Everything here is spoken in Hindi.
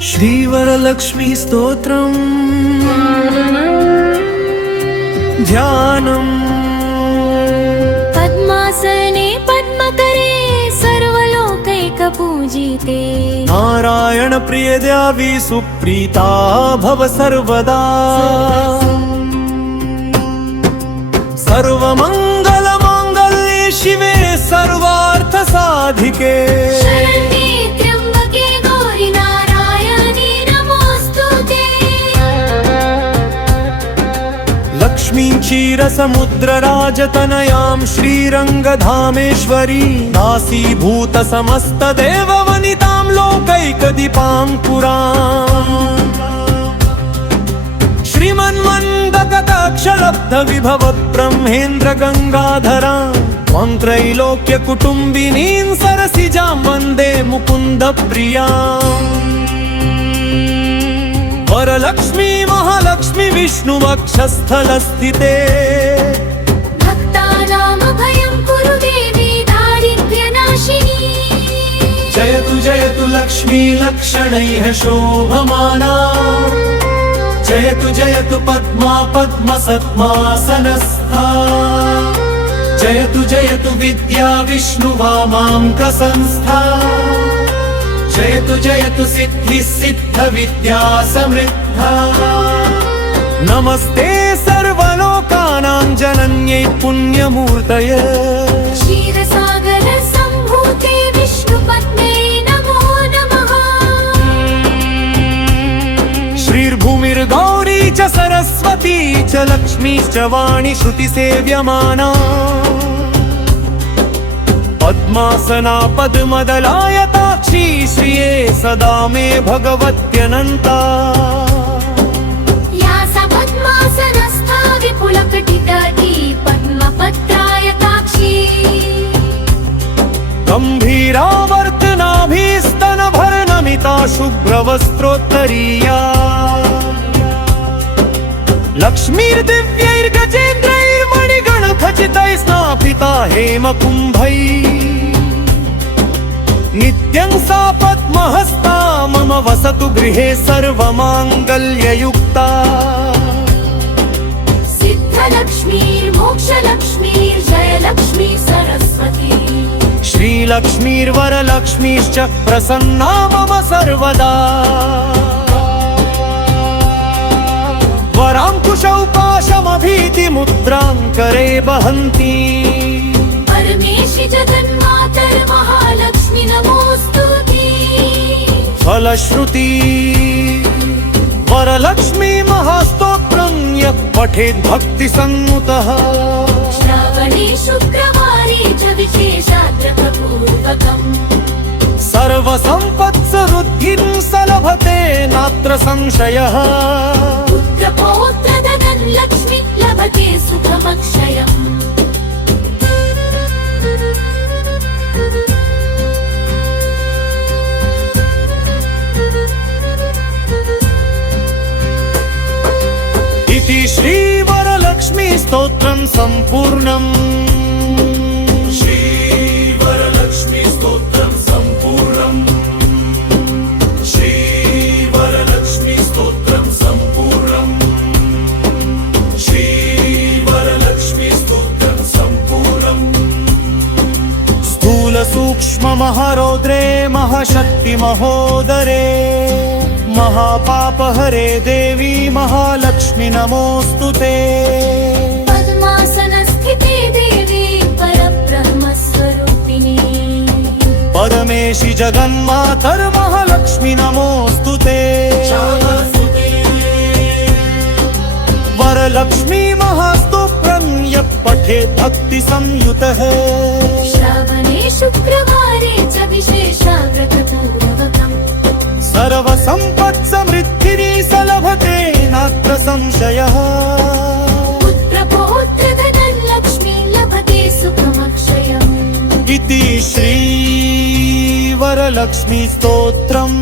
श्रीवरलक्ष्मी स्तोत्रम् ध्यानम्। पद्मासने पद्मकरे सर्वलोकैकपूजिते नारायण प्रिय देवी सुप्रीता भव सर्वदा। सर्वमंगल मांगल्ये शिवे सर्वार्थ साधिके शरण्ये त्र्यंबके गौरी नारायणी नमोस्तुते। लक्ष्मीं क्षीरसमुद्रराजतनयां श्रीरङ्गधामेश्वरी दासीभूत समस्त देववनितां लोकैकदीपाङ्कुराम्। श्रीमन्मन्दकटाक्षलब्ध विभव ब्रह्मेन्द्र गंगाधरा त्वं त्रैलोक्य कुटुम्बिनीं सरसिजां वन्दे मुकुन्द प्रियाम्। वरलक्ष्मी महालक्ष्मी विष्णु वक्षस्थलस्थिते भक्तानामभयं कुरु देवी दारिद्र्यनाशिनी। जयतु लक्ष्मी लक्षणैः शोभमाना। जयतु पद्मा पद्मसद्मासनस्था। जयतु विद्या विष्णुवामाङ्क संस्था। जयतु सिद्धि सिद्ध विद्या समृद्धा। नमस्ते सर्वलोकानां जनन्यै पुण्यमूर्तये। क्षीरसागर सम्भूते विष्णुपत्ने नमो नमः। श्रीर्भूमिर्गौरी च सरस्वती च लक्ष्मीश्च वाणी श्रुतिसेव्यमाना। पद्मासना पद्मदलायताक्षी श्रिये सदा मे भगवत्यनन्ता। या सा पद्मासनस्था विपुलकटितटी पद्मपत्रायताक्षी। गम्भीरावर्तनाभीस्तनभरनमिता शुभ्रवस्त्रोत्तरीया। लक्ष्मीर्दिव्यैर्गजेन्द्रैर्मणिगणखचितैः स्नापिता हेमकुम्भैः। नित्यं सा पद्महस्ता मम वसतु गृहे सर्वमाङ्गल्ययुक्ता। सिद्धलक्ष्मीर्मोक्षलक्ष्मीर्जयलक्ष्मी सरस्वती। श्रीलक्ष्मीर्वरलक्ष्मीश्च प्रसन्ना मम सर्वदा। वराङ्कुशौपाशमभीतिमुद्रां करे वहन्ती। परमेशि जगन्मातर्महालक्ष्मी नमोस्तुते। फलश्रुति वरलक्ष्मी महास्तोत्रं यः पठेत् भक्तिसन्मुतः। श्रावणे शुक्रवारे च विशेषाग्रहपूर्वकम् सर्वसम्पत्समृद्धिं सलभते नात्र संशयः। पुत्रपौत्रधनं लक्ष्मी लभते सुखमक्षयम्। इति श्रीवरलक्ष्मी स्तोत्रं सम्पूर्णम्। श्रीवरलक्ष्मी स्तोत्रं सम्पूर्णम्। श्रीवरलक्ष्मी स्तोत्रं सम्पूर्णम्। श्रीवरलक्ष्मी स्तोत्रं सम्पूर्णम्। स्थूलसूक्ष्ममहारौद्रे महशक्ति महोदरे महापापहरे देवी महालक्ष्मी नमोस्तुते। पद्मासनस्थिते देवी परब्रह्मस्वरूपिणी। परमेशि जगन्मातर्महालक्ष्मी नमोस्तुते। वरलक्ष्मी महास्तोत्रं यः पठेत् भक्तिसंयुतः। श्रावणे शुक्रवारे च विशेषाग्रहपूर्वकम् सर्वसम्पत्समृद्धिः सलभते नात्र संशयः। पुत्रपौत्रधनं लक्ष्मी लभते सुखमक्षयम्। इति श्रीवरलक्ष्मी स्तोत्रम्